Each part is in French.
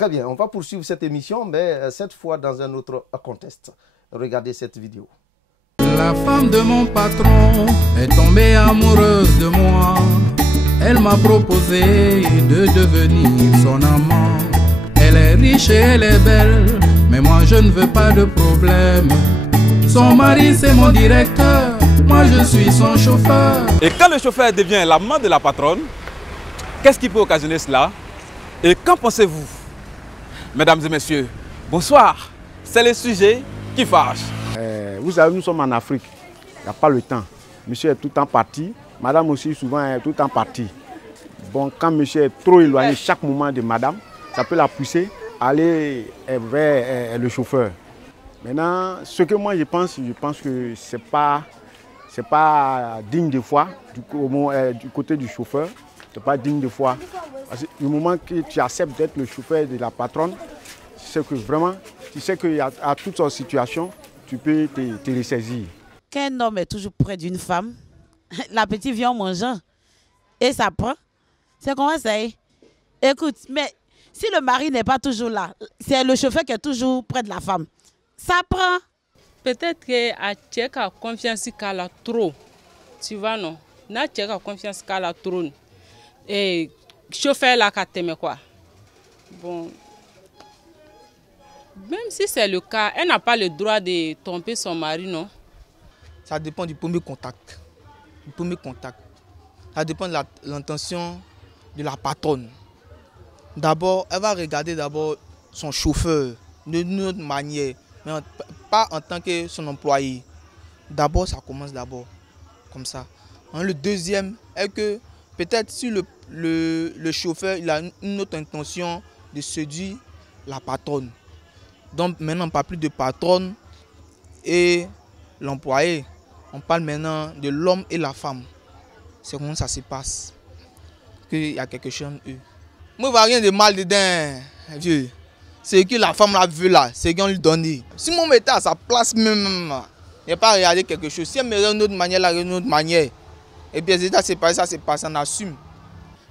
Très bien, on va poursuivre cette émission, mais cette fois dans un autre contexte. Regardez cette vidéo. La femme de mon patron est tombée amoureuse de moi. Elle m'a proposé de devenir son amant. Elle est riche et elle est belle, mais moi je ne veux pas de problème. Son mari c'est mon directeur, moi je suis son chauffeur. Et quand le chauffeur devient l'amant de la patronne, qu'est-ce qui peut occasionner cela? Et qu'en pensez-vous? Mesdames et messieurs, bonsoir. C'est le sujet qui fâche. Vous savez, nous sommes en Afrique. Il n'y a pas le temps. Monsieur est tout le temps parti. Madame aussi, souvent, est tout le temps partie. Bon, quand monsieur est trop éloigné chaque moment de madame, ça peut la pousser à aller vers le chauffeur. Maintenant, ce que moi je pense que ce n'est pas digne de foi du côté du chauffeur. Ce n'est pas digne de foi. Parce que du moment que tu acceptes d'être le chauffeur de la patronne, c'est que vraiment, tu sais qu'à toutes sortes de situations, tu peux te ressaisir. Qu'un homme est toujours près d'une femme, l'appétit vient en mangeant et ça prend. C'est comment ça est? Écoute, mais si le mari n'est pas toujours là, c'est le chauffeur qui est toujours près de la femme. Ça prend. Peut-être que a check a confiance qu'elle a trop. Tu vois non? Na check a confiance qu'elle a trop. Et chauffeur là qu'a t'aimé quoi? Bon. Même si c'est le cas, elle n'a pas le droit de tromper son mari, non? Ça dépend du premier contact. Du premier contact. Ça dépend de l'intention de la patronne. D'abord, elle va regarder d'abord son chauffeur d'une autre manière, mais pas en tant que son employé. D'abord, ça commence d'abord comme ça. Le deuxième est que peut-être si le chauffeur il a une autre intention de séduire la patronne. Donc maintenant, on ne parle plus de patronne et l'employé. On parle maintenant de l'homme et la femme. C'est comment ça se passe. Qu'il y a quelque chose en eux. Moi, je ne vois rien de mal dedans, vieux. C'est que la femme la veut là, c'est qu'on lui donne. Si moi m'étais à sa place même, il n'y a pas regardé quelque chose. Si elle me regarde d'une autre manière, elle d'une autre manière. Et bien, c'est passé, ça c'est passé, on assume.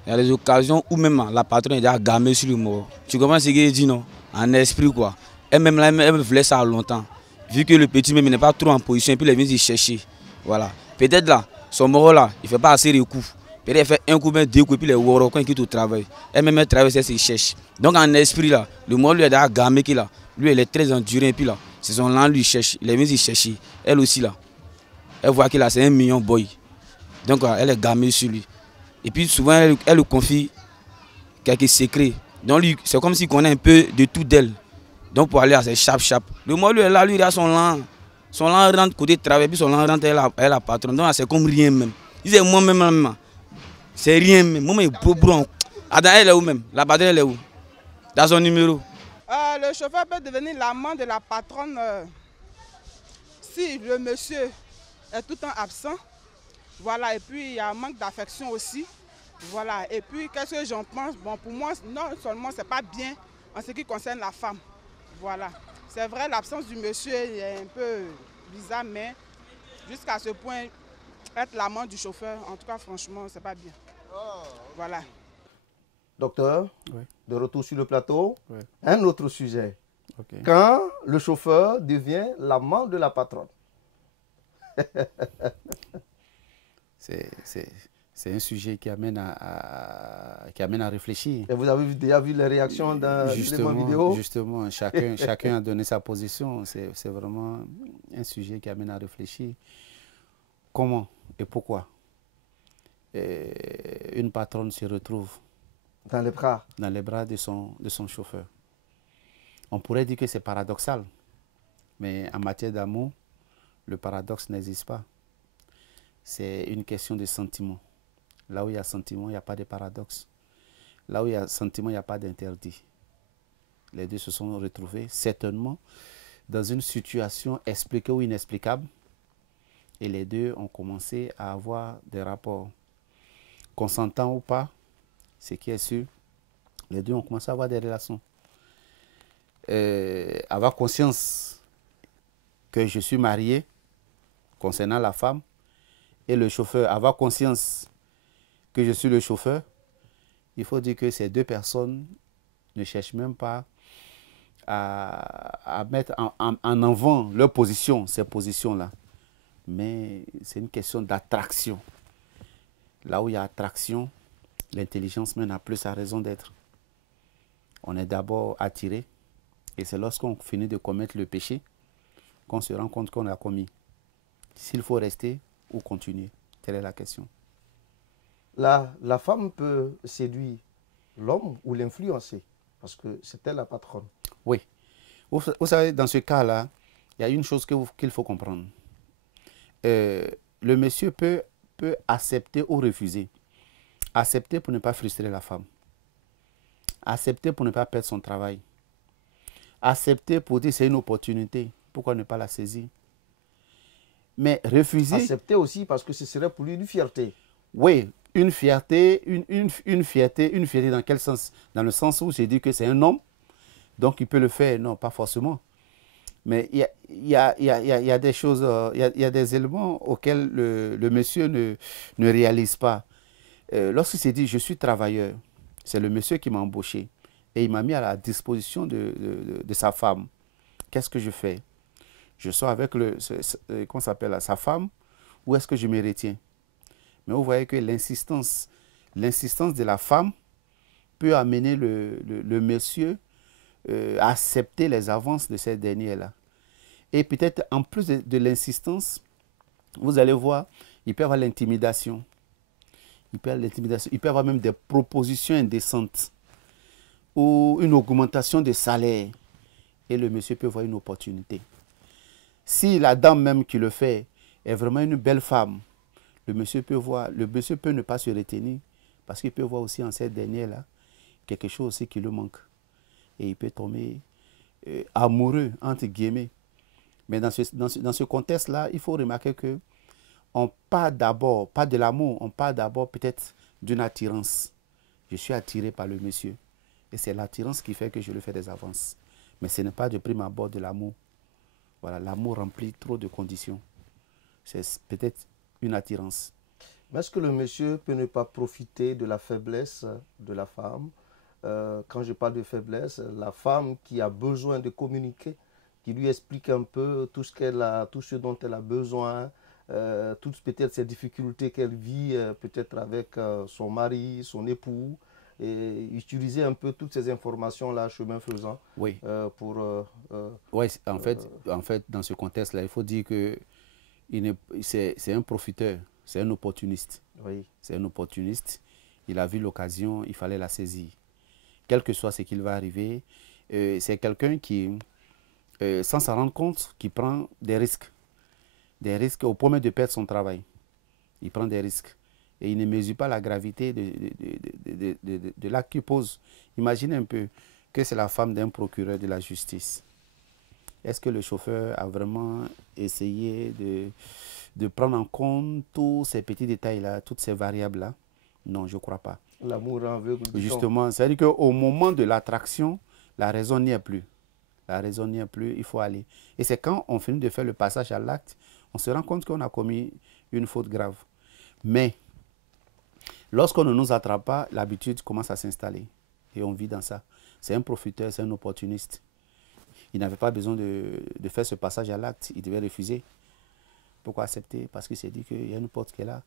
Il y a des occasions où même la patronne est déjà gamée sur le mot. Tu comprends ce qu'elle dit, non? En esprit, quoi. Elle-même, là, elle voulait ça longtemps. Vu que le petit même n'est pas trop en position, et puis il vient se chercher. Voilà. Peut-être là, son moro là, il ne fait pas assez de coups. Peut-être il fait un coup, mais deux coups, et puis les woro, quand il quitte au travail. Elle-même, elle travaille, elle se cherche. Donc en esprit là, le moro lui est déjà gamé qui là. Lui, elle est très endurée, et puis là, c'est son lent, lui cherche. Il vient se chercher. Elle aussi là. Elle voit qu'il a c'est 1 million boy. Donc elle est gamée sur lui. Et puis souvent, elle lui confie quelques secrets. Donc lui, c'est comme s'il connaît un peu de tout d'elle. Donc pour aller à ses chap. Le mot lui est là, lui il a son lent. Son lent rentre côté travail, puis son lent rentre elle la patronne. Donc c'est comme rien même. Il dit moi-même, c'est rien même. Moi-même, bron. Adam, elle est où même? La patronne elle est où? Dans son numéro. Le chauffeur peut devenir l'amant de la patronne si le monsieur est tout le temps absent. Voilà, et puis il y a un manque d'affection aussi. Voilà, et puis qu'est-ce que j'en pense? Bon, pour moi, non seulement c'est pas bien en ce qui concerne la femme. Voilà, c'est vrai, l'absence du monsieur est un peu bizarre, mais jusqu'à ce point, être l'amant du chauffeur, en tout cas, franchement, c'est pas bien. Voilà. Docteur, Oui. de retour sur le plateau, Oui. un autre sujet. Okay. Quand le chauffeur devient l'amant de la patronne. C'est un sujet qui amène à réfléchir. Et vous avez déjà vu les réactions dans les vidéos? Justement, chacun a donné sa position. C'est vraiment un sujet qui amène à réfléchir. Comment et pourquoi une patronne se retrouve dans les bras de son chauffeur. On pourrait dire que c'est paradoxal, mais en matière d'amour, le paradoxe n'existe pas. C'est une question de sentiment. Là où il y a sentiment, il n'y a pas de paradoxe. Là où il y a sentiment, il n'y a pas d'interdit. Les deux se sont retrouvés certainement dans une situation expliquée ou inexplicable. Et les deux ont commencé à avoir des rapports. Consentants ou pas, ce qui est sûr, les deux ont commencé à avoir des relations. Avoir conscience que je suis marié concernant la femme, et le chauffeur, avoir conscience que je suis le chauffeur, il faut dire que ces deux personnes ne cherchent même pas à mettre en avant leur position, ces positions-là. Mais c'est une question d'attraction. Là où il y a attraction, l'intelligence même n'a plus sa raison d'être. On est d'abord attiré, et c'est lorsqu'on finit de commettre le péché qu'on se rend compte qu'on a commis. S'il faut rester ou continuer, telle est la question. La femme peut séduire l'homme ou l'influencer, parce que c'est elle la patronne. Oui. Vous savez, dans ce cas-là, il y a une chose qu'il faut comprendre. Le monsieur peut accepter ou refuser. Accepter pour ne pas frustrer la femme. Accepter pour ne pas perdre son travail. Accepter pour dire c'est une opportunité. Pourquoi ne pas la saisir? Mais refuser... Accepter aussi parce que ce serait pour lui une fierté. Oui, une fierté, une fierté dans quel sens? Dans le sens où j'ai dit que c'est un homme, donc il peut le faire. Non, pas forcément. Mais il y a des choses, il y a des éléments auxquels le monsieur ne réalise pas. Lorsqu'il s'est dit, je suis travailleur, c'est le monsieur qui m'a embauché et il m'a mis à la disposition de sa femme. Qu'est-ce que je fais? Je sors avec comment s'appelle, sa femme, ou est-ce que je me retiens? Mais vous voyez que l'insistance de la femme peut amener le monsieur à accepter les avances de cette dernière-là. Et peut-être en plus de l'insistance, vous allez voir, il peut y avoir l'intimidation. Il peut y avoir même des propositions indécentes ou une augmentation de salaire. Et le monsieur peut voir une opportunité. Si la dame même qui le fait est vraiment une belle femme, le monsieur peut ne pas se retenir parce qu'il peut voir aussi en cette dernière-là quelque chose aussi qui lui manque. Et il peut tomber amoureux, entre guillemets. Mais dans ce contexte-là, il faut remarquer que on part d'abord, pas de l'amour, on part d'abord peut-être d'une attirance. Je suis attiré par le monsieur. Et c'est l'attirance qui fait que je lui fais des avances. Mais ce n'est pas de prime abord de l'amour. Voilà, l'amour remplit trop de conditions. C'est peut-être une attirance. Mais est-ce que le monsieur peut ne pas profiter de la faiblesse de la femme? Quand je parle de faiblesse, la femme qui a besoin de communiquer, qui lui explique un peu tout ce qu'elle a, tout ce dont elle a besoin, toutes peut-être ces difficultés qu'elle vit peut-être avec son mari, son époux, et utiliser un peu toutes ces informations-là, chemin faisant. Oui. Oui, en fait, dans ce contexte-là, il faut dire que c'est un profiteur, c'est un opportuniste. Oui. C'est un opportuniste. Il a vu l'occasion, il fallait la saisir. Quel que soit ce qu'il va arriver, c'est quelqu'un qui, sans s'en rendre compte, qui prend des risques. Des risques au point de perdre son travail. Il prend des risques. Et il ne mesure pas la gravité de l'acte qu'il pose. Imaginez un peu que c'est la femme d'un procureur de la justice. Est-ce que le chauffeur a vraiment essayé de prendre en compte tous ces petits détails-là, toutes ces variables-là? Non, je ne crois pas. L'amour aveugle. Justement, c'est-à-dire qu'au moment de l'attraction, la raison n'y est plus. La raison n'y est plus, il faut aller. Et c'est quand on finit de faire le passage à l'acte, on se rend compte qu'on a commis une faute grave. Mais, lorsqu'on ne nous attrape pas, l'habitude commence à s'installer. Et on vit dans ça. C'est un profiteur, c'est un opportuniste. Il n'avait pas besoin de faire ce passage à l'acte. Il devait refuser. Pourquoi accepter? Parce qu'il s'est dit qu'il y a une porte qui est là.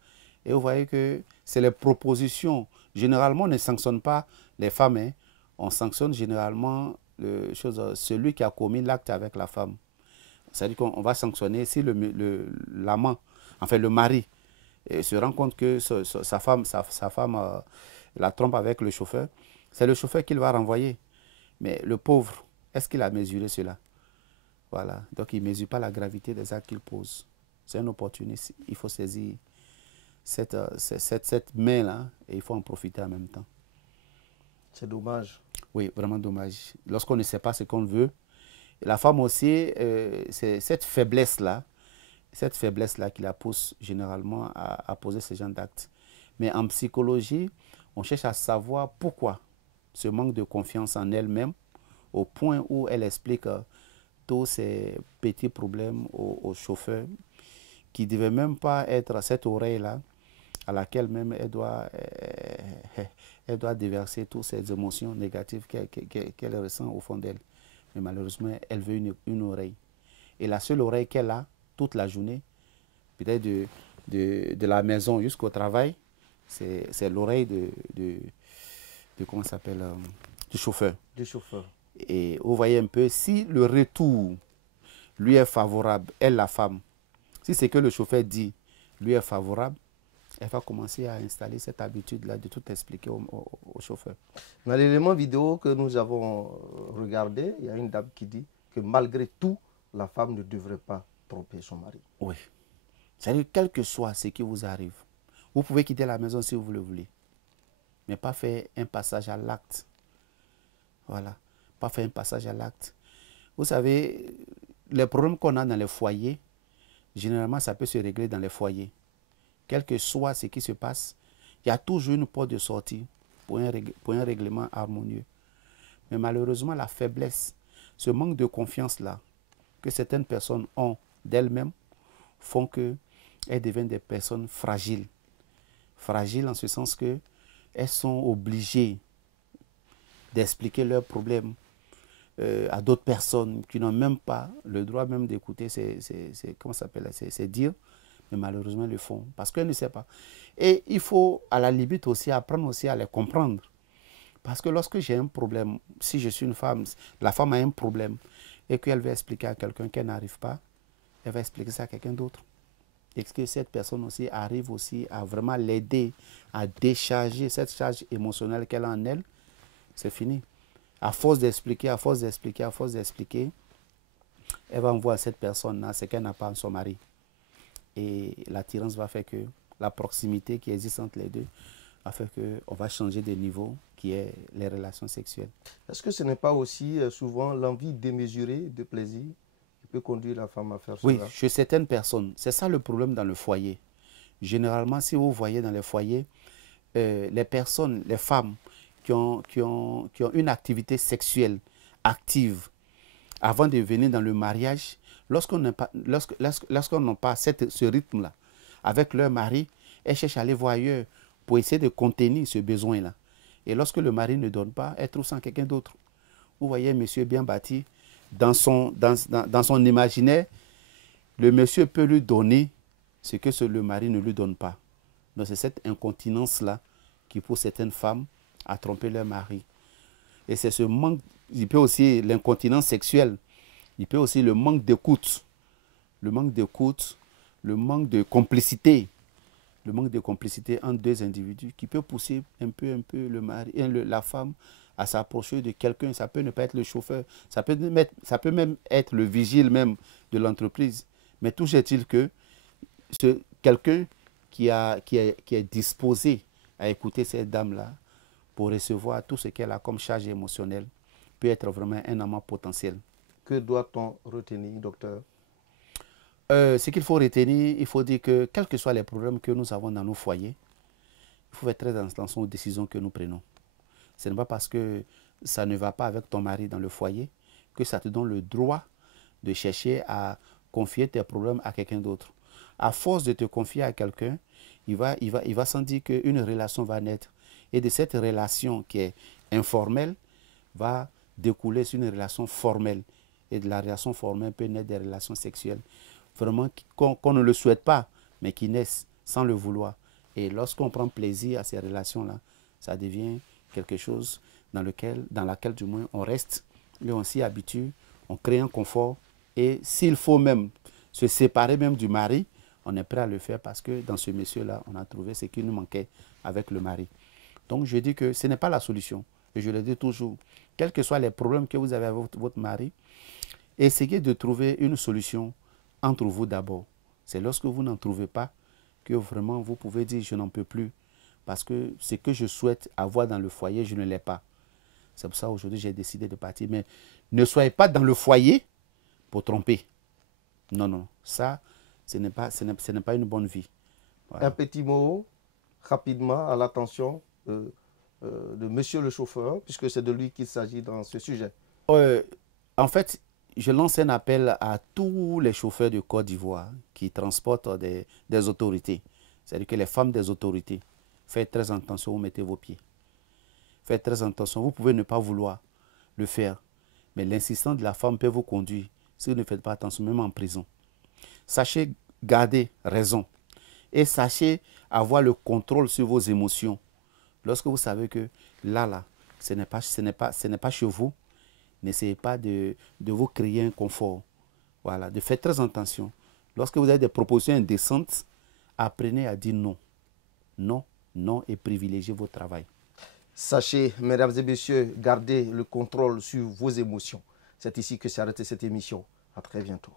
Et vous voyez que c'est les propositions. Généralement, on ne sanctionne pas les femmes. Hein. On sanctionne généralement celui qui a commis l'acte avec la femme. C'est-à-dire qu'on va sanctionner si l'amant, enfin le mari, se rend compte que sa femme la trompe avec le chauffeur. C'est le chauffeur qui va renvoyer. Mais le pauvre, est-ce qu'il a mesuré cela? Voilà. Donc, il ne mesure pas la gravité des actes qu'il pose. C'est un opportuniste. Il faut saisir cette main-là et il faut en profiter en même temps. C'est dommage. Oui, vraiment dommage. Lorsqu'on ne sait pas ce qu'on veut, la femme aussi, c'est cette faiblesse-là qui la pousse généralement à poser ce genre d'actes. Mais en psychologie, on cherche à savoir pourquoi ce manque de confiance en elle-même, au point où elle explique tous ces petits problèmes au chauffeur, qui ne devait même pas être cette oreille-là, à laquelle même elle elle doit déverser toutes ces émotions négatives qu'elle ressent au fond d'elle. Mais malheureusement, elle veut une oreille. Et la seule oreille qu'elle a toute la journée, peut-être de la maison jusqu'au travail, c'est l'oreille de comment ça s'appelle, du chauffeur. Du chauffeur. Et vous voyez un peu, si le retour lui est favorable, elle, la femme, si c'est que le chauffeur dit lui est favorable, elle va commencer à installer cette habitude-là de tout expliquer au chauffeur. Dans l'élément vidéo que nous avons regardé, il y a une dame qui dit que malgré tout, la femme ne devrait pas tromper son mari. Oui. C'est-à-dire, quel que soit ce qui vous arrive, vous pouvez quitter la maison si vous le voulez, mais pas faire un passage à l'acte. Voilà. Pas faire un passage à l'acte. Vous savez, les problèmes qu'on a dans les foyers, généralement, ça peut se régler dans les foyers. Quel que soit ce qui se passe, il y a toujours une porte de sortie pour un règlement harmonieux. Mais malheureusement, la faiblesse, ce manque de confiance-là, que certaines personnes ont d'elles-mêmes, font qu'elles deviennent des personnes fragiles. Fragiles en ce sens qu'elles sont obligées d'expliquer leurs problèmes à d'autres personnes qui n'ont même pas le droit même d'écouter comment ça s'appelle, c'est dire, mais malheureusement le font parce qu'elles ne savent pas. Et il faut à la limite aussi apprendre aussi à les comprendre. Parce que lorsque j'ai un problème, si je suis une femme, la femme a un problème et qu'elle veut expliquer à quelqu'un qu'elle n'arrive pas, elle va expliquer ça à quelqu'un d'autre. Et que cette personne aussi arrive aussi à vraiment l'aider à décharger cette charge émotionnelle qu'elle a en elle, c'est fini. À force d'expliquer, à force d'expliquer, à force d'expliquer, elle va envoyer à cette personne-là ce qu'elle n'a pas en son mari. Et l'attirance va faire que la proximité qui existe entre les deux va faire qu'on va changer de niveau qui est les relations sexuelles. Est-ce que ce n'est pas aussi souvent l'envie démesurée de plaisir qui peut conduire la femme à faire cela? Oui, chez certaines personnes. C'est ça le problème dans le foyer. Généralement, si vous voyez dans les foyers, les personnes, les femmes qui ont une activité sexuelle active avant de venir dans le mariage, lorsqu'on n'a pas ce rythme-là avec leur mari, elles cherchent à aller voir ailleurs pour essayer de contenir ce besoin-là. Et lorsque le mari ne donne pas, elles trouvent ça en quelqu'un d'autre. Vous voyez un monsieur bien bâti, dans son imaginaire, le monsieur peut lui donner ce que le mari ne lui donne pas. Donc c'est cette incontinence-là qui pousse certaines femmes à tromper leur mari. Et c'est ce manque, il peut aussi l'incontinence sexuelle, il peut aussi le manque d'écoute, le manque de complicité, entre deux individus qui peut pousser un peu le mari, la femme à s'approcher de quelqu'un. Ça peut ne pas être le chauffeur, ça peut même être le vigile même de l'entreprise. Mais toujours est-il que quelqu'un qui est disposé à écouter cette dame-là pour recevoir tout ce qu'elle a comme charge émotionnelle peut être vraiment un amant potentiel. Que doit-on retenir, docteur? Ce qu'il faut retenir, il faut dire que quels que soient les problèmes que nous avons dans nos foyers, il faut faire très attention aux décisions que nous prenons. Ce n'est pas parce que ça ne va pas avec ton mari dans le foyer que ça te donne le droit de chercher à confier tes problèmes à quelqu'un d'autre. À force de te confier à quelqu'un, il va sans dire qu'une relation va naître. Et de cette relation qui est informelle, va découler sur une relation formelle. Et de la relation formelle peut naître des relations sexuelles. Vraiment qu'on ne le souhaite pas, mais qui naissent sans le vouloir. Et lorsqu'on prend plaisir à ces relations-là, ça devient quelque chose dans laquelle du moins on reste, et on s'y habitue, on crée un confort. Et s'il faut même se séparer même du mari, on est prêt à le faire parce que dans ce monsieur-là, on a trouvé ce qui nous manquait avec le mari. Donc je dis que ce n'est pas la solution. Et je le dis toujours, quels que soient les problèmes que vous avez avec votre mari, essayez de trouver une solution entre vous d'abord. C'est lorsque vous n'en trouvez pas que vraiment vous pouvez dire je n'en peux plus parce que ce que je souhaite avoir dans le foyer, je ne l'ai pas. C'est pour ça aujourd'hui j'ai décidé de partir. Mais ne soyez pas dans le foyer pour tromper. Non, non. Ça, ce n'est pas une bonne vie. Voilà. Un petit mot rapidement à l'attention de monsieur le chauffeur, puisque c'est de lui qu'il s'agit dans ce sujet. En fait, je lance un appel à tous les chauffeurs de Côte d'Ivoire qui transportent des autorités. C'est-à-dire que les femmes des autorités, faites très attention où vous mettez vos pieds. Faites très attention. Vous pouvez ne pas vouloir le faire. Mais l'insistance de la femme peut vous conduire, si vous ne faites pas attention, même en prison. Sachez garder raison. Et sachez avoir le contrôle sur vos émotions. Lorsque vous savez que là, ce n'est pas chez vous, n'essayez pas de vous créer un confort. Voilà, de faire très attention. Lorsque vous avez des propositions indécentes, apprenez à dire non. Non, non et privilégiez votre travail. Sachez, mesdames et messieurs, gardez le contrôle sur vos émotions. C'est ici que s'est arrêtée cette émission. À très bientôt.